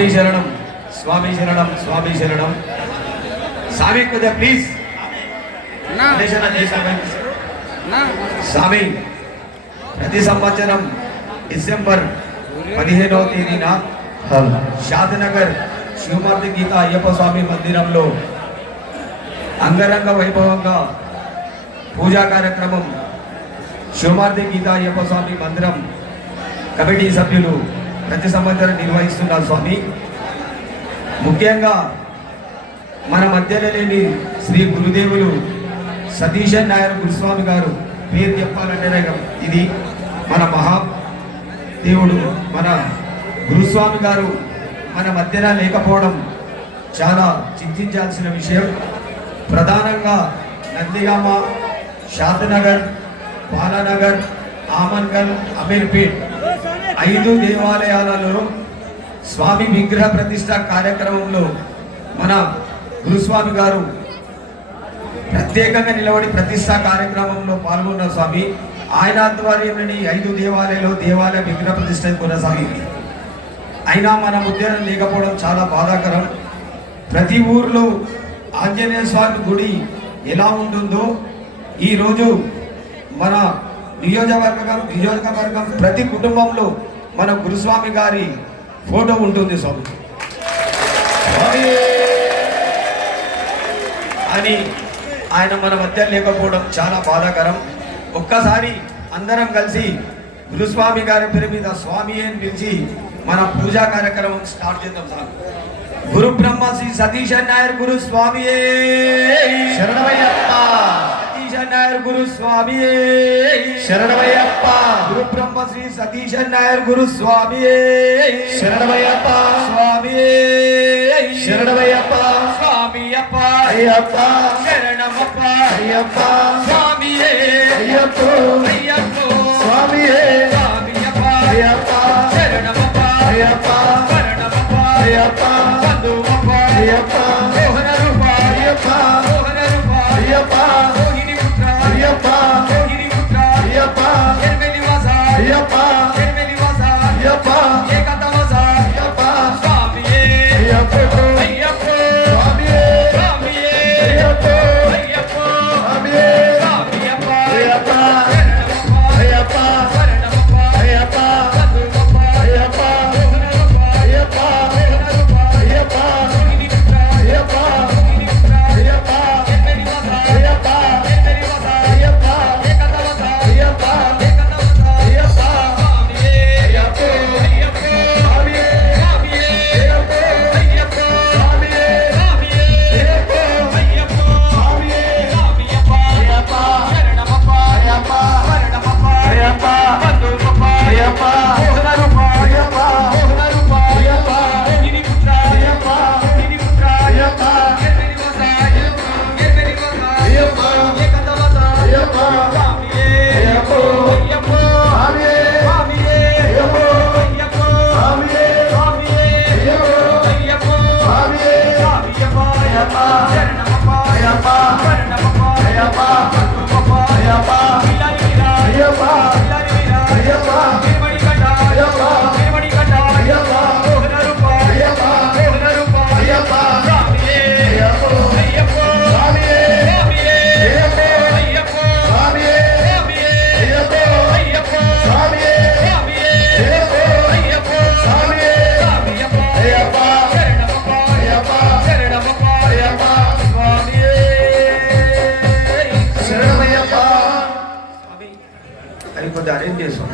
స్వామి శరణం, స్వామి శరణం, స్వామి శరణం. స్వామి కొద్దిగా ప్లీజ్ స్వామి. ప్రతి సంవత్సరం డిసెంబర్ 15వ తేదీన షాద్నగర్ శివమూర్తి గీత అయ్యప్ప స్వామి మందిరంలో అంగరంగ వైభవంగా పూజా కార్యక్రమం శివమూర్తి గీత అయ్యప్ప స్వామి మందిరం కమిటీ సభ్యులు ప్రతి సంవత్సరం నిర్వహిస్తున్నారు స్వామి. ముఖ్యంగా మన మధ్యలో లేని శ్రీ గురుదేవులు సతీశన్ నాయర్ గురుస్వామి గారు పేరు చెప్పాలంటేనే ఇది మన మహాదేవుడు. మన గురుస్వామి గారు మన మధ్యన లేకపోవడం చాలా చింతించాల్సిన విషయం. ప్రధానంగా నందిగామ, షాద్నగర్, బాలానగర్, ఆమన్గల్, అమీర్పేట్ 5 దేవాలయాలలో స్వామి విగ్రహ ప్రతిష్ట కార్యక్రమంలో మన గురుస్వామి గారు ప్రత్యేకంగా నిలబడి ప్రతిష్ట కార్యక్రమంలో పాల్గొన్న స్వామి. ఆయన ఆధ్వర్యంలోని 5 దేవాలయాలు దేవాలయ విగ్రహ ప్రతిష్ట కొనసాగింది. అయినా మన ముద్ర లేకపోవడం చాలా బాధాకరం. ప్రతి ఊర్లో ఆంజనేయ స్వామి గుడి ఎలా ఉంటుందో ఈరోజు మన నియోజకవర్గం ప్రతి కుటుంబంలో మన గురుస్వామి గారి ఫోటో ఉంటుంది స్వామి అని. ఆయన మన మధ్య లేకపోవడం చాలా బాధాకరం. ఒక్కసారి అందరం కలిసి గురుస్వామి గారి పేరు మీద స్వామి అని పిలిచి మన పూజా కార్యక్రమం స్టార్ట్ చేద్దాం సార్. గురు బ్రహ్మ శ్రీ సతీశన్ నాయర్ గురు స్వామి శరణమయ్యప్ప. సతీశన్ నాయర్ గురు స్వామి శరణమయ్యప్ప. గురు బ్రహ్మ శ్రీ సతీశన్ నాయర్ గురు స్వామి శరణమయ్యప్ప. స్వామి శరణమయ్యప్ప. స్వామి అప్ప అయ్యప్ప శరణమప్ప అయ్యప్ప. స్వామి అయ్యప్ప అయ్యప్ప స్వామి స్వామి అప్ప అయ్యప్ప శరణమప్ప అయ్యప్ప శరణమప్ప అయ్యప్ప బంధువప్ప అయ్యప్ప మోహన రూప అయ్యప్ప మోహన రూప అయ్యప్ప మోహిని పుత్ర అయ్యప్ప మోహిని పుత్ర అయ్యప్ప ఎర్మెలి వాస అయ్యప్ప ఎర్మెలి వాస అయ్యప్ప ఏకతవస అయ్యప్ప స్వామి అయ్యప్ప అయ్యప్ప స్వామి స్వామి అయ్యప్ప అయ్యప్ప స్వామి స్వామి అప్ప అయ్యప్ప అయ్యప్ప శరణమప్ప అయ్యప్ప బంధువప్ప అయ్యప్ప మోహన రూప అయ్యప్ప మోహన రూప అయ్యప్ప మోహిని పుత్ర అయ్యప్ప మోహిని పుత్ర అయ్యప్ప ఎర్మెలి వాస అయ్యప్ప ఎర్మెలి వాస అయ్యప్ప ఏకతవస అయ్యప్ప ఏకతవస అయ్యప్ప స్వామి అయ్యప్ప అయ్యప్ప స్వామి స్వామి అయ్యప్ప అయ్యప్ప స్వామి స్వామి అయ్యప్ప అయ్యప్ప స్వామి స్వామి అప్ప అయ్యప్ప శరణమప్ప అయ్యప్ప శరణమప్ప అయ్యప్ప బంధువప్ప అయ్యప్ప మోహన రూప అయ్యప్ప మోహన రూప అయ్యప్ప మోహిని పుత్ర అయ్యప్ప మోహిని పుత్ర అయ్యప్ప ఎర్మెలి వాస అయ్యప్ప ఎర్మెలి వాస అయ్యప్ప ఏకతవస అయ్యప్ప స్వామి అయ్యప్ప అయ్యప్ప స్వామి స్వామి అయ్యప్ప అయ్యప్ప స్వామి స్వామి అయ్యప్ప అయ్యప్ప స్వామి స్వామి అప్ప అయ్యప్ప శరణమప్ప అయ్యప్ప శరణమప్ప అయ్యప్ప బంధువప్ప అయ్యప్ప విలారి వీరా అయ్యప్ప విలారి వీరా అయ్యప్ప నిర్మణి కట్ట అయ్యప్ప నిర్మణి కట్ట అయ్యప్ప మోహన రూప అయ్యప్ప మోహన రూప అయ్యప్ప స్వామి అయ్యప్ప అయ్యప్ప స్వామి స్వామి అయ్యప్ప అయ్యప్ప స్వామి స్వామి అయ్యప్ప అయ్యప్ప స్వామి స్వామి అయ్యప్ప అయ్యప్ప స్వామి స్వామి అప్ప అయ్యప్ప శరణమప్ప అయ్యప్ప శరణమప్ప అయ్యప్ప స్వామి శరణమయ్యప్ప. స్వామి అది కొద్దిగా అరేంజ్ చేసాం.